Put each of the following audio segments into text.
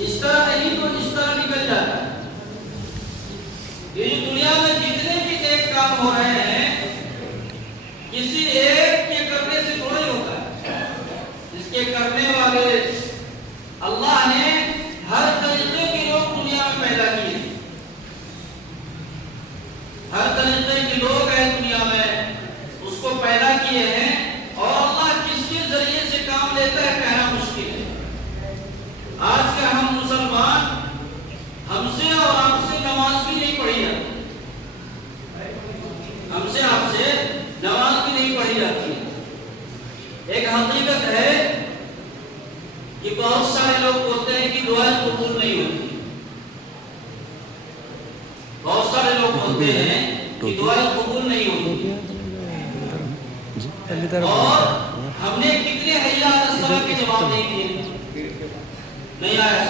इस तरह नहीं तो इस तरह निकल जाता है। ये जो दुनिया में जितने भी नेक काम हो रहे हैं किसी एक के करने से थोड़ा ही होता है। इसके करने वाले अल्लाह ने हर तरीके के लोग दुनिया में पैदा किए, हर तरीके के लोग हैं दुनिया में उसको पैदा किए हैं। और अल्लाह किसके जरिए से काम लेता है कहना मुश्किल है। आज के हम मुसलमान हमसे और आपसे नमाज भी नहीं पढ़ी जाती, हमसे आपसे नमाज भी नहीं पढ़ी जाती। एक हकीकत है कि बहुत सारे लोग बोलते हैं कि दुआएं कबूल नहीं होती, बहुत सारे लोग बोलते हैं कि दुआएं कबूल नहीं होती। और हमने कितने हैया अलैहिस्सलाम के जवाब नहीं दिए, नहीं आया।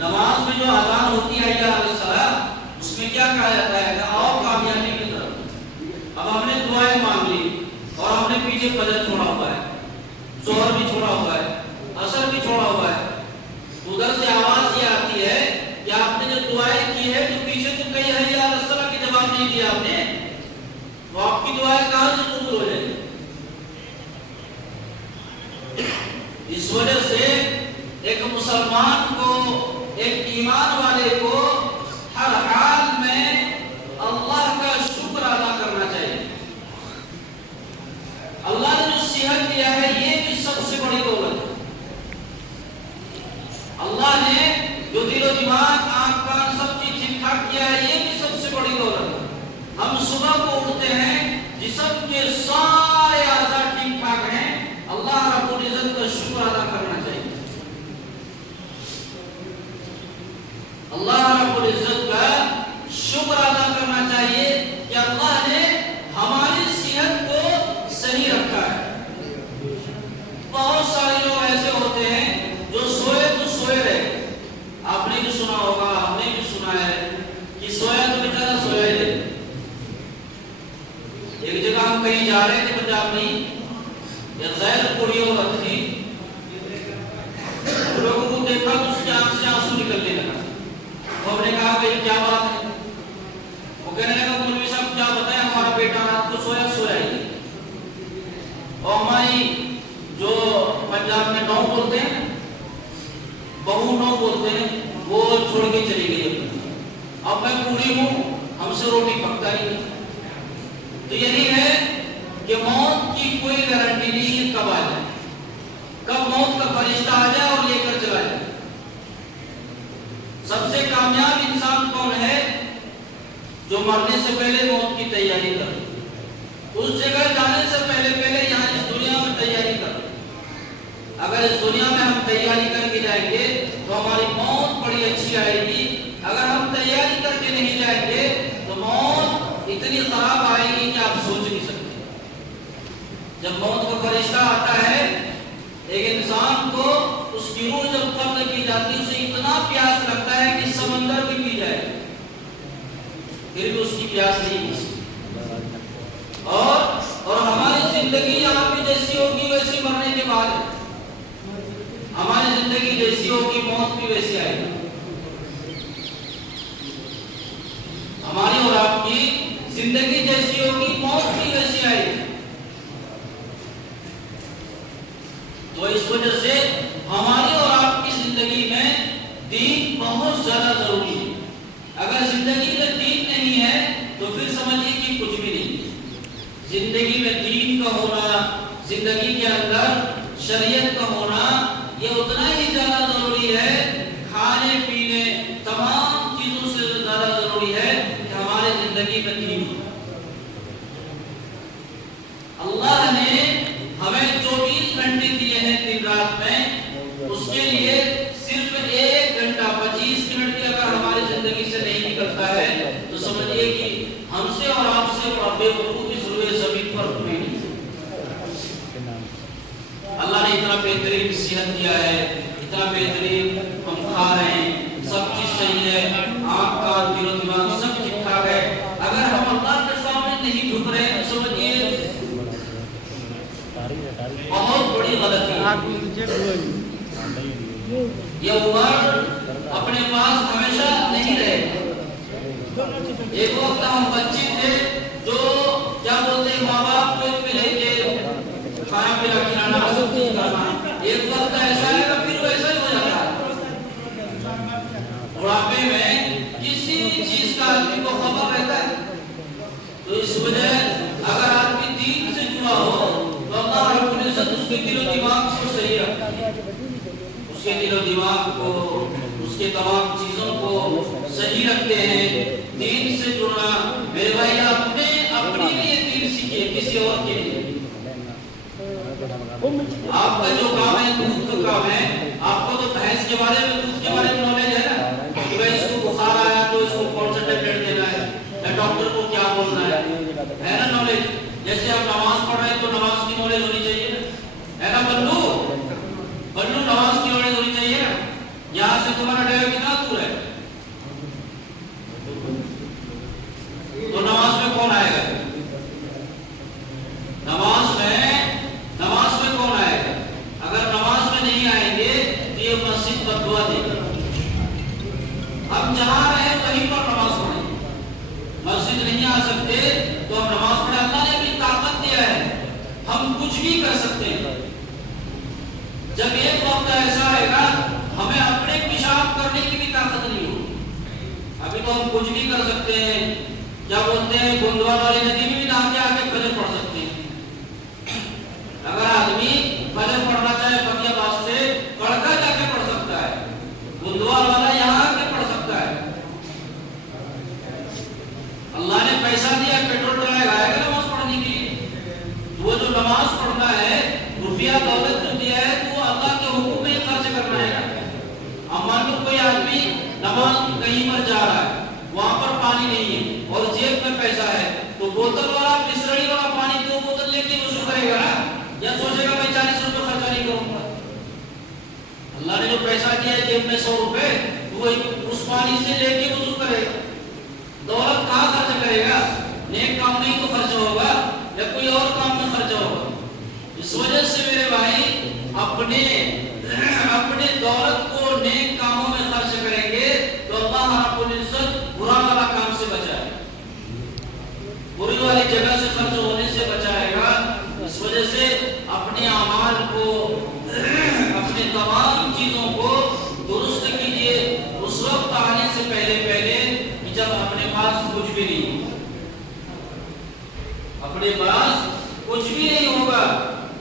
नमाज में जो अज़ान होती है हैया अलैहिस्सलाम उसमें क्या कहा जाता है कि आओ कामयाबी की तरफ। अब हमने दुआएं मांग ली और हमने पीछे फजर छोड़ा हुआ है, जोहर भी छोड़ा हुआ है, असर भी छोड़ा हुआ है। उधर से आवाज ये आती है कि आपने जो दुआएं की है तो पीछे तो कई हैया अलैहिस्सलाम के जवाब नहीं दिया आपने, तो आपकी दुआएं कहां से कबूल हो जाएगी। इस वजह से एक मुसलमान को, एक ईमान वाले को हर हाल में अल्लाह का शुक्र अदा करना चाहिए। अल्लाह ने जो सेहत दिया है ये भी सबसे बड़ी दौलत है। अल्लाह ने जो दिलो दिमाग, आंख कान सब चीज ठीक ठाक किया है ये भी सबसे बड़ी दौलत है। हम सुबह को उठते हैं, जिस्म के सारे आज़ा ठीक ठाक हैं, अल्लाह रब्बुल इज्जत का शुक्र अदा करना चाहिए। अल्लाह रब्बुल इज्जत का शुक्र अदा करना चाहिए कि अल्लाह ने हमारी सेहत को सही रखा है। बहुत सारे लोग ऐसे होते हैं जो सोए तो सोए रहे। आपने भी सुना होगा, हमने भी सुना है कि सोया तो बेचारा सोया ही रहे। एक जगह हम कहीं जा रहे थे पंजाब में, गैर कुड़ी औरत थी, लोगों को देखा तो उसकी आंख से आंसू निकलने लगा। तो हमने कहा भाई क्या बात है। वो कहने लगा मौलवी साहब क्या बताएं, हमारा बेटा रात को सोया सोया ही। और हमारी जो पंजाब में नौ बोलते हैं, बहू नौ बोलते हैं, वो छोड़ के चली गई। अब मैं बूढ़ी हूँ, हमसे रोटी पकता नहीं। तो यही है कि मौत की कोई गारंटी नहीं है कब आ जाए, कब मौत का फरिश्ता आ जाए और लेकर चला जाए। सबसे कामयाब इंसान कौन है? जो मरने से पहले मौत की तैयारी करे, उस जगह जाने से पहले पहले यहाँ इस दुनिया में तैयारी करे। अगर इस दुनिया में हम तैयारी करके जाएंगे तो हमारी मौत बड़ी अच्छी आएगी। अगर हम तैयारी करके नहीं जाएंगे तो मौत इतनी खराब आएगी कि आप सोच नहीं सकते। जब मौत का फरिश्ता आता है एक इंसान को, उसकी रूह जब कब्ज़ की जाती है, उसे इतना प्यास लगता है कि समंदर भी पी जाए, फिर भी उसकी प्यास नहीं बुझती। और हमारी जिंदगी यहाँ पे जैसी होगी वैसी मरने के बाद है। हमारी जिंदगी जैसी होगी मौत भी वैसी आएगी। हमारी और आपकी जिंदगी जैसी होगी मौत भी वैसी आएगी। तो इस वजह से हमारी और आपकी जिंदगी में दीन बहुत ज्यादा जरूरी है। अगर जिंदगी में दीन नहीं है तो फिर समझिए कि कुछ भी नहीं। जिंदगी में दीन का होना, जिंदगी के अंदर शरीयत का होना, ये उतना ही ज्यादा जरूरी है। खाने पीने तमाम चीजों से ज्यादा जरूरी है कि हमारे जिंदगी में दीन हो। अल्लाह ने हमें 24 घंटे दिए हैं दिन रात में, उसके लिए सिर्फ 1 घंटा 25 मिनट भी अगर हमारी जिंदगी से नहीं निकलता है तो समझिए कि हमसे और आपसे और बेवकूफ इस रुए ज़मीन पर कोई नहीं। अल्लाह ने इतना बेहतरीन सेहत दिया है, इतना बेहतरीन हम खा रहे हैं, सब चीज सही है, आँख कान दिलो दिमाग सब ठीक ठाक है। अगर हम अल्लाह के सामने नहीं झुक रहे हैं तो समझिए बहुत बड़ी गलती है। ये उम्र अपने पास हमेशा नहीं रहेगा। एक वक्त हम बच्चे थे जो क्या बोलते हैं, माँ बाप को पे लेके खाना पीना खिलाना सब चीज करना। एक वक्त ऐसा आएगा फिर वैसा ही हो जाता है। बुढ़ापे में किसी चीज का आदमी को खबर रहता है। तो इस वजह अगर आदमी दीन से जुड़ा हो तो अल्लाह रब्बुल इज्जत उसके दिलो दिमाग को सही रखता है, उसके दिलो दिमाग को, उसके तमाम चीजों को सही रखते हैं। दीन से जुड़ना मेरे भाई, अपने अपने लिए दीन सीखिए, किसी और के लिए। आपका जो काम है दूध का काम है, आपको तो भैंस के बारे में, दूध के बारे में नॉलेज है ना कि भाई इसको बुखार आया तो इसको कौन सा टेबलेट देना है या डॉक्टर को क्या बोलना है ना नॉलेज। जैसे आप नमाज पढ़ रहे हैं तो नमाज की नॉलेज होनी चाहिए ना, है ना बल्लू? बल्लू नमाज की नॉलेज होनी चाहिए ना। यहाँ से तुम्हारा डेरा कितना दूर है? तो नमाज में कौन आएगा? नमाज में कौन आएगा? अगर नमाज में नहीं आएंगे तो ये मस्जिद बददुआ देगी। हम जहाँ रहे वहीं पर नमाज पढ़ें। मस्जिद नहीं आ सकते तो हम नमाज पढ़े। अल्लाह ने भी ताकत दिया है, हम कुछ भी कर सकते हैं। जब एक वक्त ऐसा आएगा हमें अपने पेशाब करने की भी ताकत नहीं होगी। अभी तो हम कुछ भी कर सकते हैं, क्या बोलते हैं, गोंदवाल वाली नदी में भी नहा के आके फजर पढ़ सकते हैं। अगर आदमी फजर पढ़ना चाहे फतेहाबाद से कड़का जाके पढ़ सकता है, गोंदवाल वाला यहाँ आके पढ़ सकता है। अल्लाह ने पैसा दिया, पेट्रोल लगाएगा नमाज पढ़ने के लिए। वो जो नमाज पढ़ना है, रुपया दौलत जो दिया है तो वो अल्लाह के हुक्म में खर्च करना है। अब मान लो कोई आदमी नमाज कहीं पर जा रहा है, वहां पर पानी नहीं है और जेब में पैसा है, तो बोतल वाला बिस्लरी वाला पानी 2 बोतल लेके वजू करेगा ना, या सोचेगा मैं 40 रुपए खर्चा नहीं करूंगा? अल्लाह ने जो पैसा दिया है जेब में 100 रुपए, वो उस पानी से लेके वजू करेगा। दौलत कहाँ खर्च करेगा? नेक काम नहीं तो खर्च होगा या कोई और काम में खर्च होगा। इस वजह से मेरे भाई अपने दौलत को नेक कामों में खर्च करेंगे तो अल्लाह रब्बुल इज्जत बुरा वाला काम से बचाएगा, बुरी वाली जगह से खर्च होने से बचाएगा। इस वजह से अपने अमाल को, अपने तमाम चीजों को दुरुस्त कीजिए उस वक्त आने से पहले कि जब अपने पास कुछ भी नहीं होगा। अपने पास कुछ भी नहीं होगा।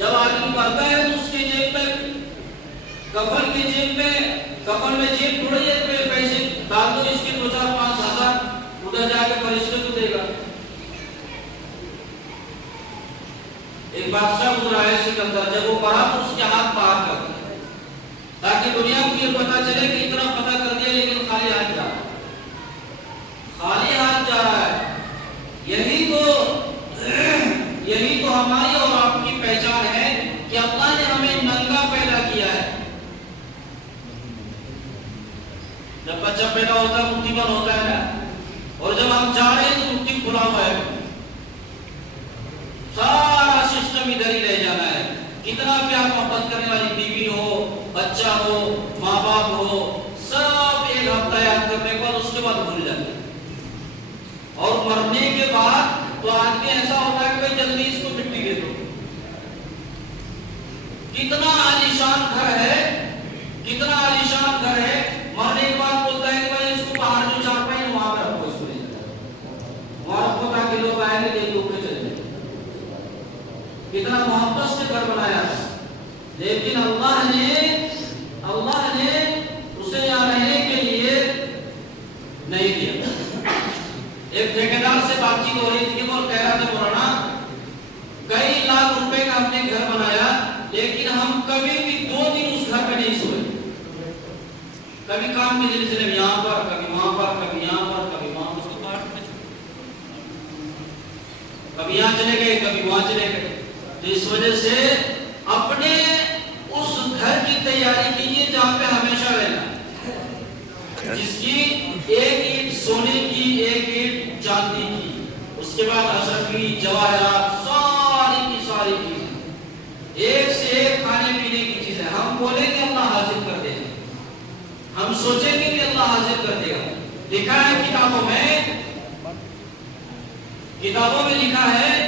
जब आदमी मरता है तो उसके जेब में, कफन की जेब में, कफन में जेब थोड़ी है, पैसे डाल दो इसके 2-4-5 हजार, उधर जाके फरिश्ते को देगा। एक बादशाह गुजरा है सिकंदर, जब वो पढ़ा तो उसके हाथ बाहर कर दिया ताकि दुनिया को ये पता चले कि इतना पता कर दिया लेकिन खाली हाथ जा रहा है। यही तो हमारी और आपकी पहचान है कि अल्लाह ने हमें नंगा पैदा किया है। जब बच्चा पैदा होता है मुट्ठी बंद होता है ना, और जब हम जा रहे हैं तो मुट्ठी खुला हुआ है। सारा सिस्टम इधर ही रह जाना है। कितना प्यार मोहब्बत करने वाली बीवी हो, बच्चा हो, माँ बाप हो, सब एक हफ्ता याद करने के बाद उसके बाद भूल जाते हैं। और मरने के बाद तो आदमी ऐसा होता है कि भाई जल्दी इसको मिट्टी दे दो। कितना आलीशान घर है, कितना आलीशान घर है, मरने के बाद बोलता है कि भाई इसको बाहर जो चारपाई है वहां पर रखो, इसको ले जाओ वहां रखो ताकि लोग आएंगे देख लोग चले जाए। कितना मोहब्बत से घर बनाया, लेकिन अल्लाह ने उसे यहाँ रहने के लिए नहीं दिया। एक ठेकेदार से बातचीत हो रही थी और कह रहा था मौलाना कई लाख रुपए का हमने घर बनाया लेकिन हम कभी भी 2 दिन उस घर में नहीं सोए। कभी काम के सिलसिले में यहाँ पर, कभी वहां पर, कभी यहाँ पर, कभी वहां पर, कभी यहाँ चले गए, कभी वहां चले गए। तो इस वजह से अपने उस घर की तैयारी कीजिए जहाँ पे हमेशा रहना, जिसकी एक ईंट सोने की, एक ईंट चांदी की, उसके बाद अशरफी, जवाहरात, सारी की सारी चीजें, एक से एक खाने पीने की चीजें। हम बोलेंगे अल्लाह हासिल कर देंगे, हम सोचेंगे कि अल्लाह हाजिर कर देगा। लिखा है किताबों में लिखा है